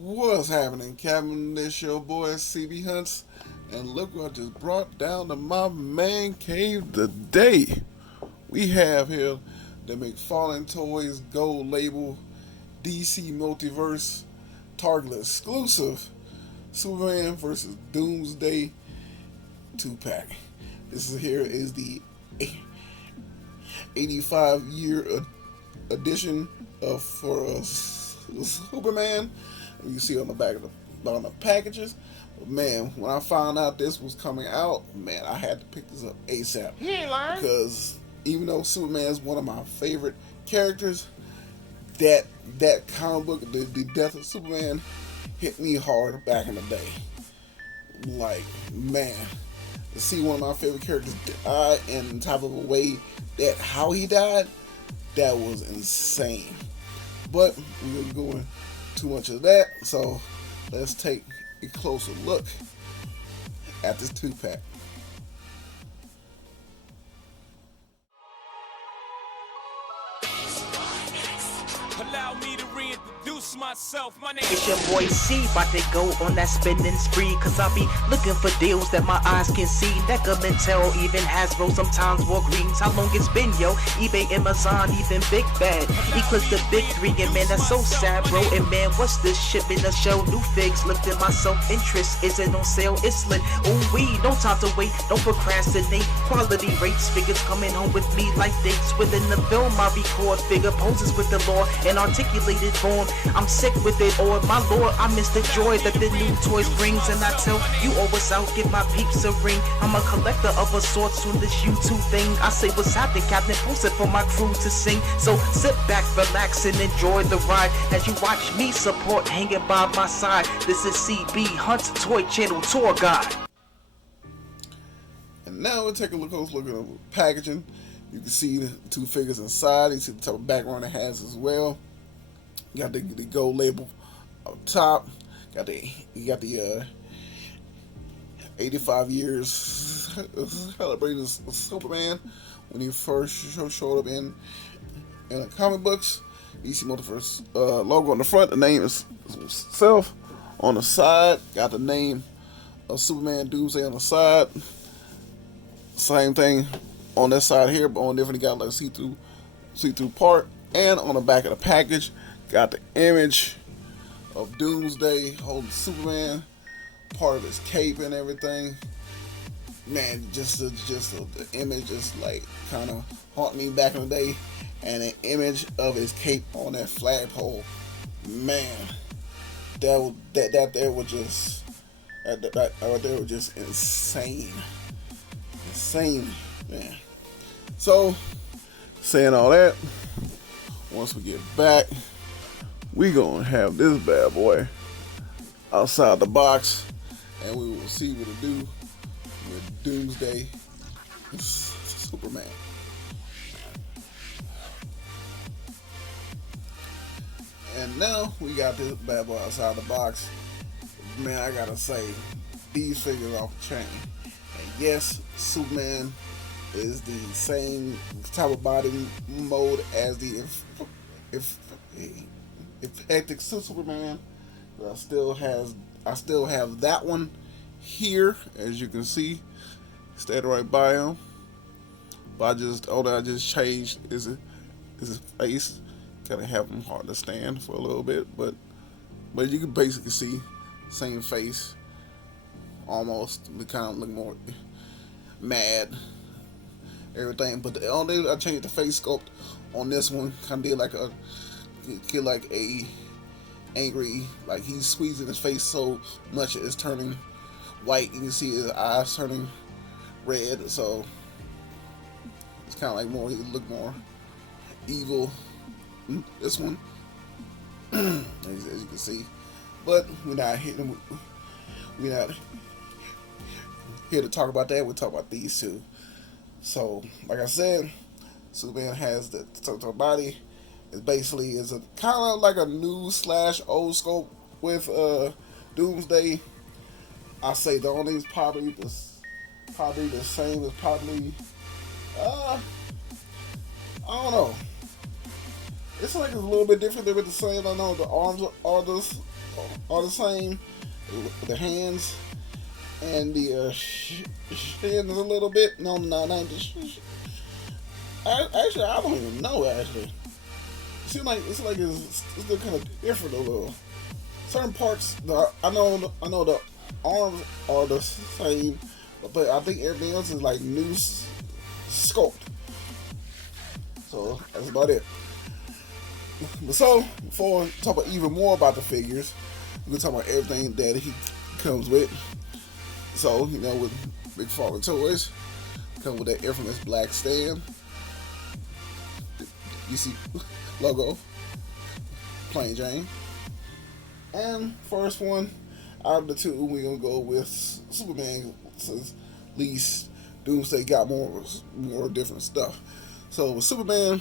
What's happening, Captain? This your boy cbhunts, and look what I just brought down to my man cave today. We have here the McFarlane Toys Gold Label DC Multiverse Target exclusive Superman versus Doomsday 2-pack. This here is the 85-year edition of for Superman. You can see on the back of the packages. But man, when I found out this was coming out, man, I had to pick this up ASAP. He ain't lying. Because even though Superman is one of my favorite characters, that comic book, the death of Superman, hit me hard back in the day. Like, man, to see one of my favorite characters die in type of a way that how he died, that was insane. But we were going too much of that, so let's take a closer look at this 2-pack. Allow me to reintroduce myself. My name It's your boy C, about to go on that spending spree. Cause I be looking for deals that my eyes can see. Neckermantel, even Hasbro, sometimes Walgreens. How long it's been, yo? eBay, Amazon, even Big Bad. Eclipse the big three, and man, that's so sad, bro. And man, what's this shit in a show? New figs, lifting my self-interest. Is it on sale? It's lit. Ooh, we, no time to wait, don't procrastinate. Quality rates, figures coming home with me like dates. Within the film, I record figure poses with the law and articulated form. I'm sick with it, or my lord, I miss the joy that the new toys brings. And I tell you always out, give my peeps a ring. I'm a collector of a sort on this YouTube thing. I say what's happening, Captain, post it for my crew to sing. So sit back, relax, and enjoy the ride as you watch me support hanging by my side. This is CB Hunt's Toy Channel Tour Guide. And now we'll take a close look at the packaging. You can see the two figures inside. You see the type of background it has as well. You got the gold label up top. You got the 85 years celebrating Superman when he first showed up in the comic books. DC Multiverse logo on the front. The name is itself. On the side, got the name of Superman Doomsday on the side. Same thing on this side here, but on different, got like a see-through part. And on the back of the package, got the image of Doomsday holding Superman, part of his cape and everything. Man, just the image just like kind of haunt me back in the day. And an image of his cape on that flagpole. Man, that there was just insane, man. So, saying all that, once we get back, we gonna have this bad boy outside the box, and we will see what it do with Doomsday Superman. And now we got this bad boy outside the box. Man, I gotta say, these figures off the chain. And yes, Superman is the same type of body mode as the Effective Superman. But I still have that one here, as you can see, stayed right by him. But I just changed is his face. Kind of have him hard to stand for a little bit, but you can basically see same face, almost. We kind of look more mad, everything. But the only I changed the face sculpt on this one, kind of did like a angry, like he's squeezing his face so much it's turning white. You can see his eyes turning red, so it's kind of like more. He look more evil. This one, as you can see, but we're not here to talk about that. We'll talk about these two. So, like I said, Superman has the total body. It basically is a kind of like a new / old scope with Doomsday. I say the only is probably the same as probably I don't know. it's like it's a little bit different. They're the same. I know the arms are the same. The hands and the shins a little bit. No, not the actually, I don't even know. Actually, it's like it's still kind of different a little. Certain parts, I know the arms are the same, but I think everything else is like new sculpt. So that's about it. But so before we talk about even more about the figures, we're gonna talk about everything that he comes with. So with McFarlane Toys, come with that infamous black stand. You see logo, plain Jane. And first one out of the two, we're gonna go with Superman. Since at least Doomsday got more different stuff. So with Superman,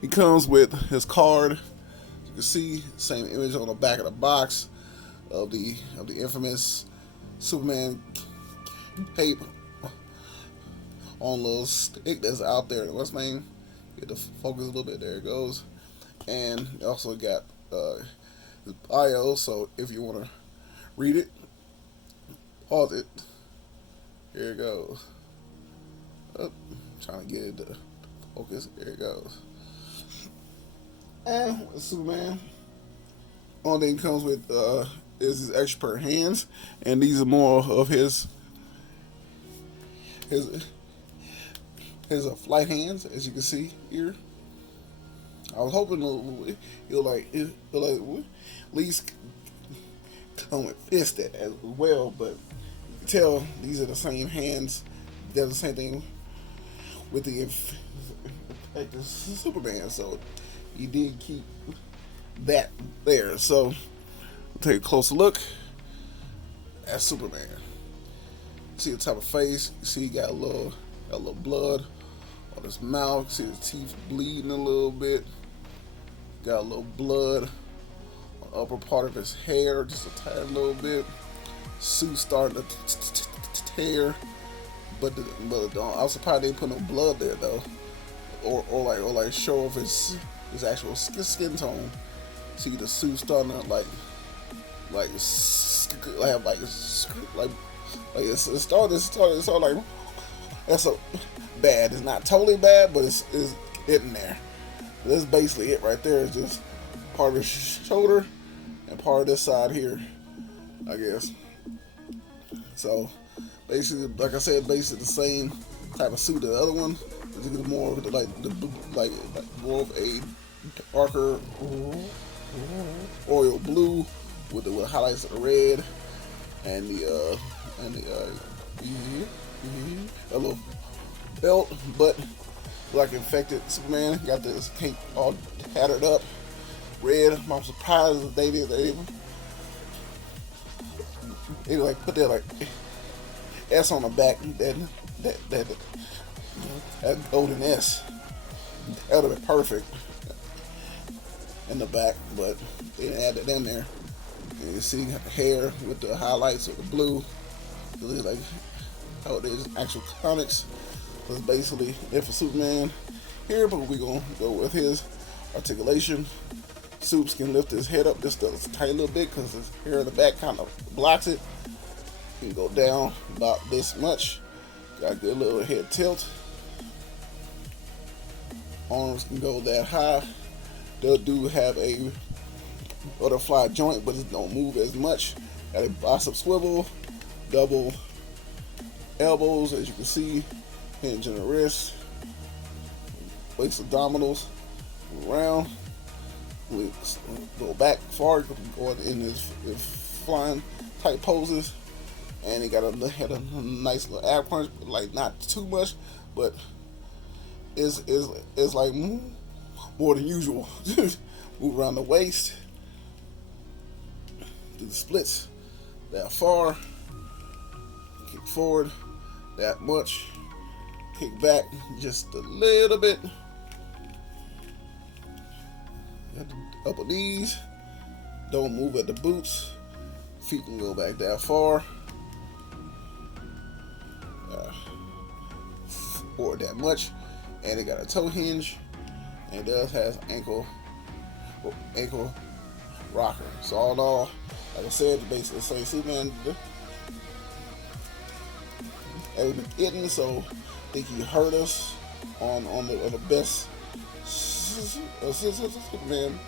he comes with his card. You can see same image on the back of the box of the infamous Superman tape on a little stick that's out there. What's his name? Get the focus a little bit. There it goes. And also got his bio. So if you want to read it, pause it. Here it goes. Oh, trying to get it to focus. There it goes. And Superman, only thing comes with is his extra pair of hands, and these are more of his flight hands, as you can see here. I was hoping he'll at least come with fist as well, but you can tell these are the same hands. They're the same thing with the Superman, so he did keep that there. So we'll take a closer look at Superman. See the type of face. You see he got a little blood on his mouth. See his teeth bleeding a little bit. Got a little blood on the upper part of his hair, just a tiny little bit. Suit starting to tear, but I was surprised they didn't put no blood there though, or like show off his actual skin tone. See the suit starting to it's starting like that's so bad. It's not totally bad, but it's in there. That's basically it right there. It's just part of his shoulder and part of this side here, I guess. So basically, like I said, basically the same type of suit as the other one. It's more of more of a darker royal blue with highlights of red and the a little belt, but like infected Superman got this cape all tattered up red. I'm surprised that they like put that like S on the back, that golden S. That would have been perfect in the back, but they didn't add it in there. And you see hair with the highlights of the blue. It looks like how it is in actual comics. That's basically it for Superman here, but we're gonna go with his articulation. Supes can lift his head up just a tiny little bit because his hair in the back kind of blocks it. He can go down about this much. Got a good little head tilt. Arms can go that high. They do have a butterfly joint, but it don't move as much. Got a bicep swivel, double elbows, as you can see, hinge in the wrist, waist abdominals, around, we go back far, going in his flying type poses, and he had a nice little ab crunch, like not too much, but it's like more than usual. Move around the waist, do the splits that far, kick forward that much, kick back just a little bit, at the upper knees, don't move at the boots, feet can go back that far, forward that much, and it got a toe hinge and it does has ankle rocker. So all in all, like I said, basically say Superman we've been hitting, so I think he hurt us on the best Superman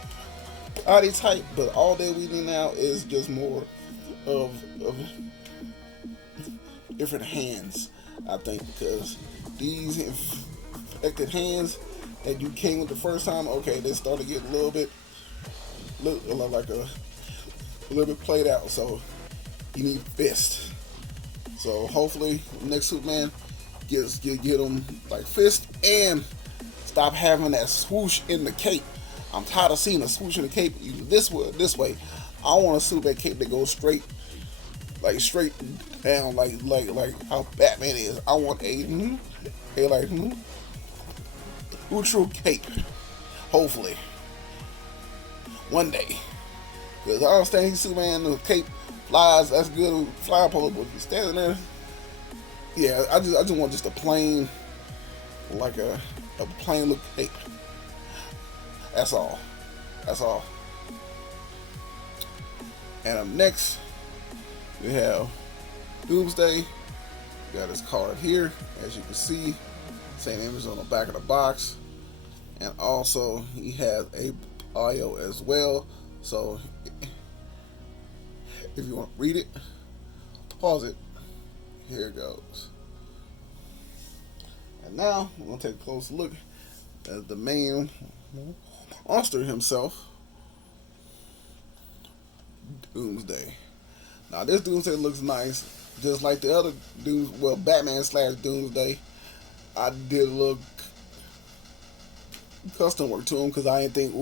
body type, but all that we need now is just more of different hands, I think, because these infected hands that you came with the first time, okay, they start to get a little bit played out, so you need fist. So hopefully next Superman get them like fist and stop having that swoosh in the cape. I'm tired of seeing a swoosh in the cape this way. I want a Superman cape that goes straight down, like how Batman is. I want a neutral cape. Hopefully, one day. Because I understand he's Superman, the cape flies. That's good, fly pole. But he's standing there. Yeah, I just want just a plain, like a plain look cape. That's all. And up next, we have Doomsday. We got his card here, as you can see. Same image on the back of the box. And also, he has a bio as well. So, if you want to read it, pause it. Here it goes. And now, we're going to take a close look at the main monster himself, Doomsday. Now this Doomsday looks nice, just like the other Batman / Doomsday. I did a little custom work to him because I didn't think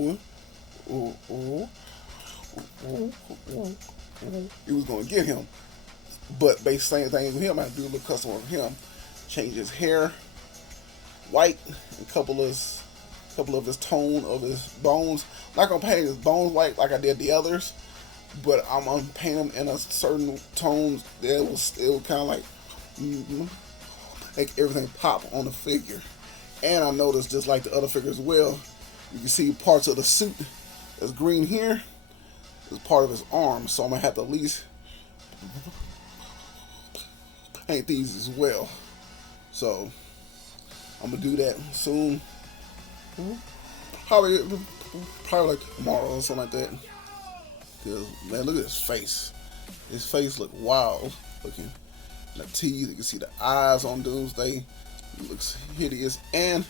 he was going to get him. But basically same thing with him, I had to do a little custom work with him. Change his hair white, and a couple of his tone of his bones. I'm not gonna paint his bones white like I did the others, but I'm gonna paint them in a certain tone that it will kind of like make everything pop on the figure. And I noticed, just like the other figure as well, you can see parts of the suit that's green here is part of his arm, so I'm gonna have to at least paint these as well. So I'm gonna do that soon. Probably like tomorrow or something like that. Cause man, look at his face. His face look wild looking. And the teeth, you can see the eyes on Doomsday. It looks hideous, and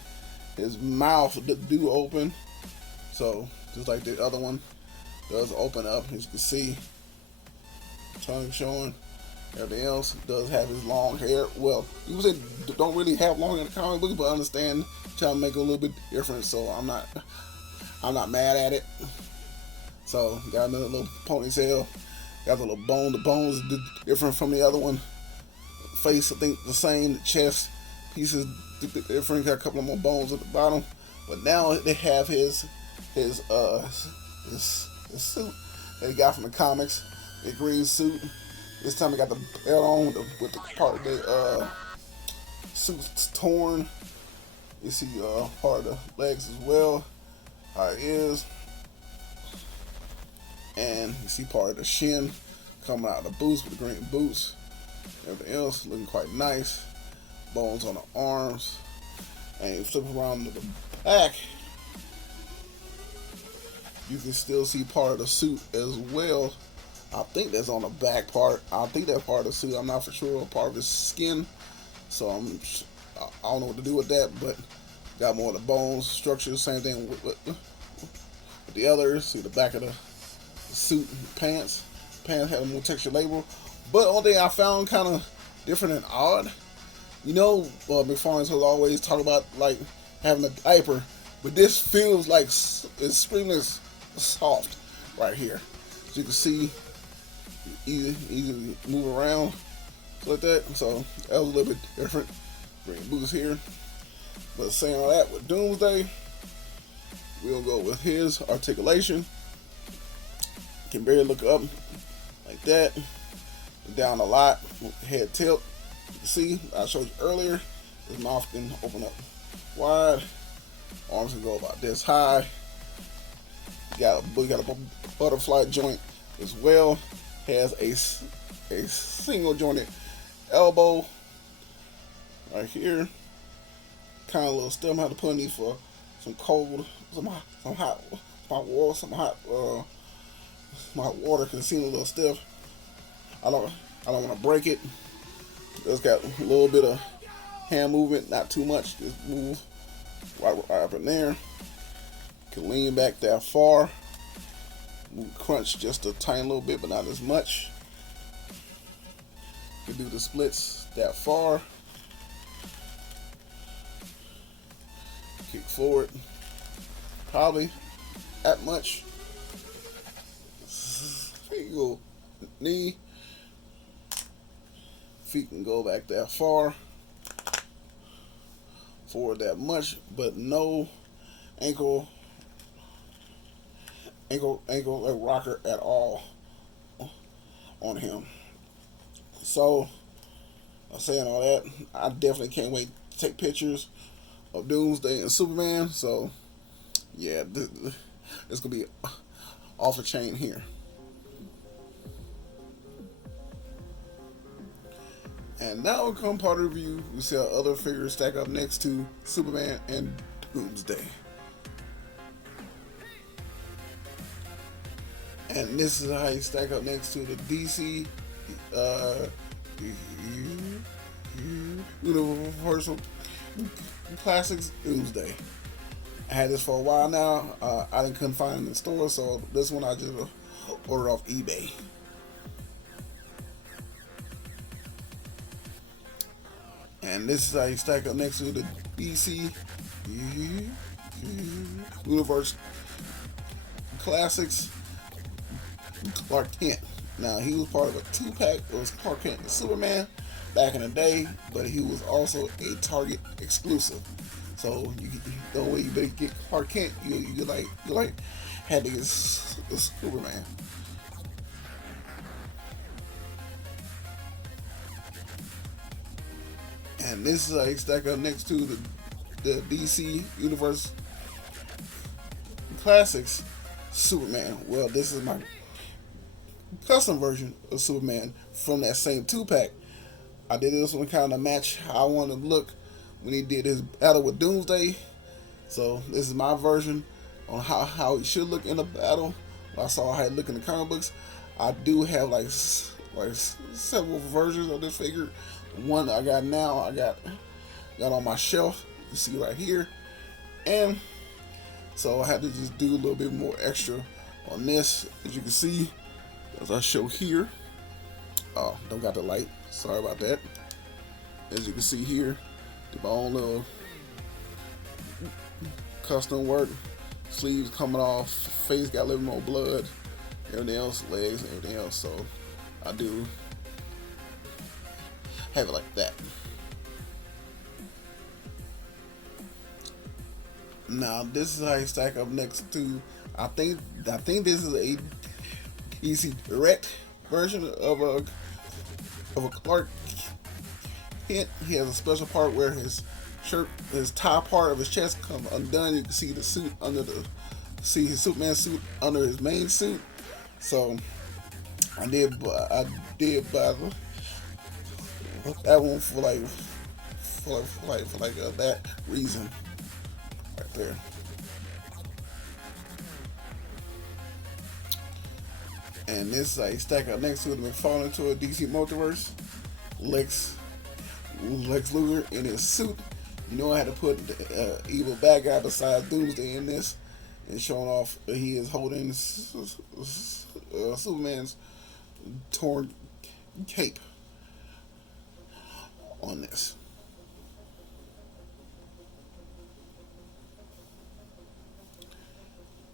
his mouth do open. So just like the other one does open up, as you can see, tongue showing. Everything else does have his long hair. Well, you say don't really have long in the comic book, but I understand trying to make it a little bit different. So I'm not mad at it. So got another little ponytail. Got the little bone. The bones different from the other one. Face, I think the same. The chest pieces different. Got a couple of more bones at the bottom. But now they have his suit that he got from the comics. The green suit. This time he got the belt on with the part of the suit's torn. You see part of the legs as well. How it is. And you see part of the shin coming out of the boots with the green boots. Everything else looking quite nice. Bones on the arms. And you flip around to the back, you can still see part of the suit as well. I think that's on the back part. I think that part of the suit. I'm not for sure. Part of his skin. So I don't know what to do with that. But got more of the bones, structure. Same thing with the others. See the back of the suit, pants. Pants had a more textured label. But one thing I found kind of different and odd. You know, McFarlane has always talked about like having a diaper, but this feels like it's extremely soft right here. As you can see. Easy move around like that, so that was a little bit different. Green boots here, but saying all that with Doomsday, we'll go with his articulation. Can barely look up like that, down a lot, head tilt. You can see I showed you earlier, his mouth can open up wide. Arms can go about this high. Got a butterfly joint as well. Has a single jointed elbow right here. Kind of a little stem. I have to put in these for some hot water can seem a little stiff. I don't want to break it. It's got a little bit of hand movement, not too much. Just move right up in there. Can lean back that far. Crunch just a tiny little bit, but not as much. Can do the splits that far. Kick forward, probably that much. Feet go knee. Feet can go back that far. Forward that much, but no ankle rocker at all on him. So, I'm saying all that, I definitely can't wait to take pictures of Doomsday and Superman. So, yeah, it's gonna be off the chain here. And now will come part of the review. We see how other figures stack up next to Superman and Doomsday. And this is how you stack up next to the DC Universal Classics Doomsday. I had this for a while now. I couldn't find it in the store, so this one I just ordered off eBay. And this is how you stack up next to the DC Universe Classics Clark Kent. Now, he was part of a 2-pack. It was Clark Kent and Superman back in the day, but he was also a Target exclusive. So the way you better get Clark Kent, you had to get Superman. And this is how you stack up next to the DC Universe Classics Superman. Well, this is my custom version of Superman from that same 2-pack. I did this one kind of match how I wanted to look when he did his battle with Doomsday. So this is my version on how he should look in a battle. I saw how he look in the comic books. I do have like several versions of this figure. One I got now, I got on my shelf. You see right here, and so I had to just do a little bit more extra on this, as you can see, as I show here. Oh, don't got the light. Sorry about that. As you can see here, did my own little custom work. Sleeves coming off, face got a little more blood, everything else, legs, everything else. So I do have it like that. Now this is how you stack up next to. I think this is a DC Direct version of a Clark Kent. He has a special part where his shirt, his top part of his chest comes undone. You can see the suit see his Superman suit under his main suit. So I did buy that one for that reason right there. And this is how you stack up next to the McFarlane to a DC Multiverse. Lex Luthor in his suit. You know I had to put the evil bad guy beside Doomsday in this, and showing off that he is holding Superman's torn cape on this.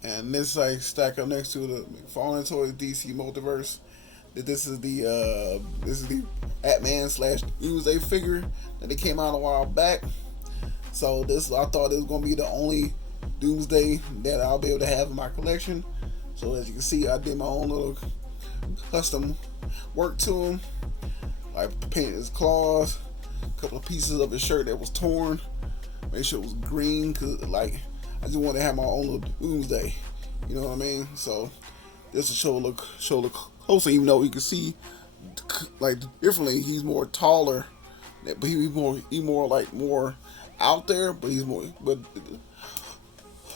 And this I stack up next to the McFarlane Toys DC Multiverse. This is the Batman / Doomsday figure that they came out a while back. So I thought it was gonna be the only Doomsday that I'll be able to have in my collection. So as you can see, I did my own little custom work to him. I painted his claws, a couple of pieces of his shirt that was torn. Make sure it was green, cause like I just wanted to have my own little Doomsday. You know what I mean? So just to show a little closer, even though you can see like differently, he's more taller, but he's more like more out there, but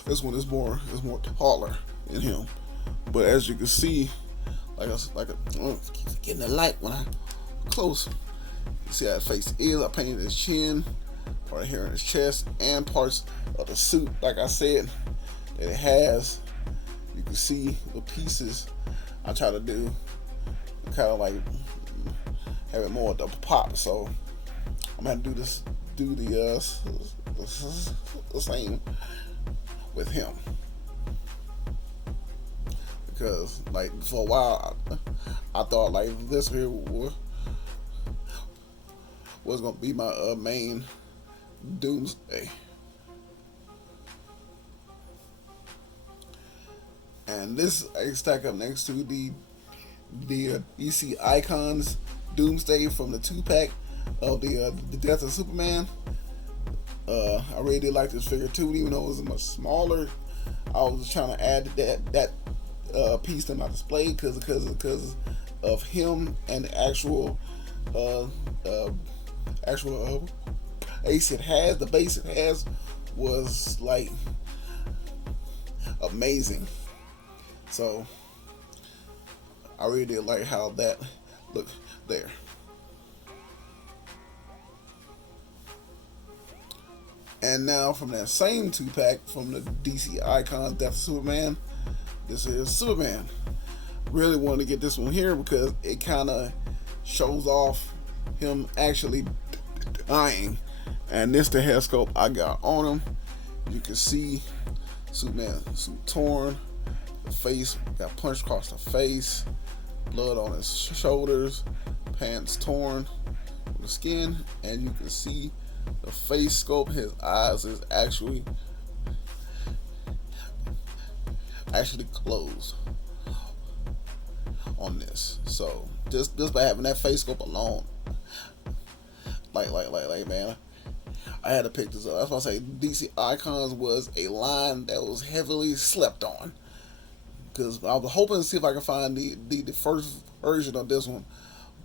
this one is more taller in him. But as you can see, getting the light when I close. You see how his face is. I painted his chin, right here in his chest, and parts of the suit. Like I said, that it has. You can see the pieces. I try to do kind of like have it more of the pop. So I'm gonna do the same with him, because like for a while I thought like this here was gonna be my main Doomsday, and this I stack up next to the DC Icons Doomsday from the 2-pack of the Death of Superman. I really did like this figure too, even though it was much smaller. I was trying to add that piece to my display because of him and the actual base it has. The base it has was like amazing. So I really did like how that looked there. And now from that same 2-pack from the DC Icons Death of Superman, this is Superman. Really wanted to get this one here because it kind of shows off him actually dying. And this the hair sculpt I got on him. You can see Superman suit torn, the face got punched across the face, blood on his shoulders, pants torn with the skin, and you can see the face sculpt. His eyes is actually closed on this. So just by having that face sculpt alone, like man, I had to pick this up. That's why I say DC Icons was a line that was heavily slept on, because I was hoping to see if I can find the first version of this one,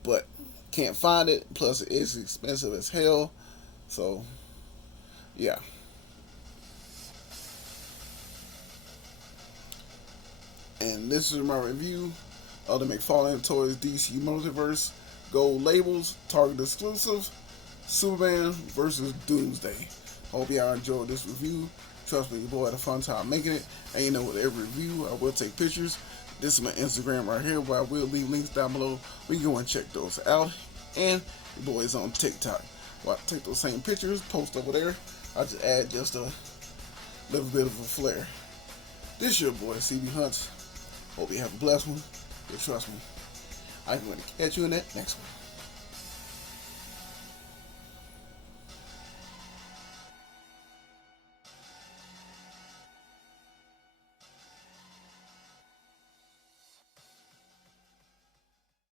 but can't find it. Plus it's expensive as hell. So, yeah. And this is my review of the McFarlane Toys DC Multiverse Gold Labels Target Exclusive Superman vs. Doomsday. Hope y'all enjoyed this review. Trust me, your boy had a fun time making it. And you know, with every review, I will take pictures. This is my Instagram right here, where I will leave links down below. We can go and check those out. And your boy's on TikTok. Well, I take those same pictures, post over there. I just add just a little bit of a flair. This your boy, cbhunts. Hope you have a blessed one. But trust me, I'm going to catch you in that next one.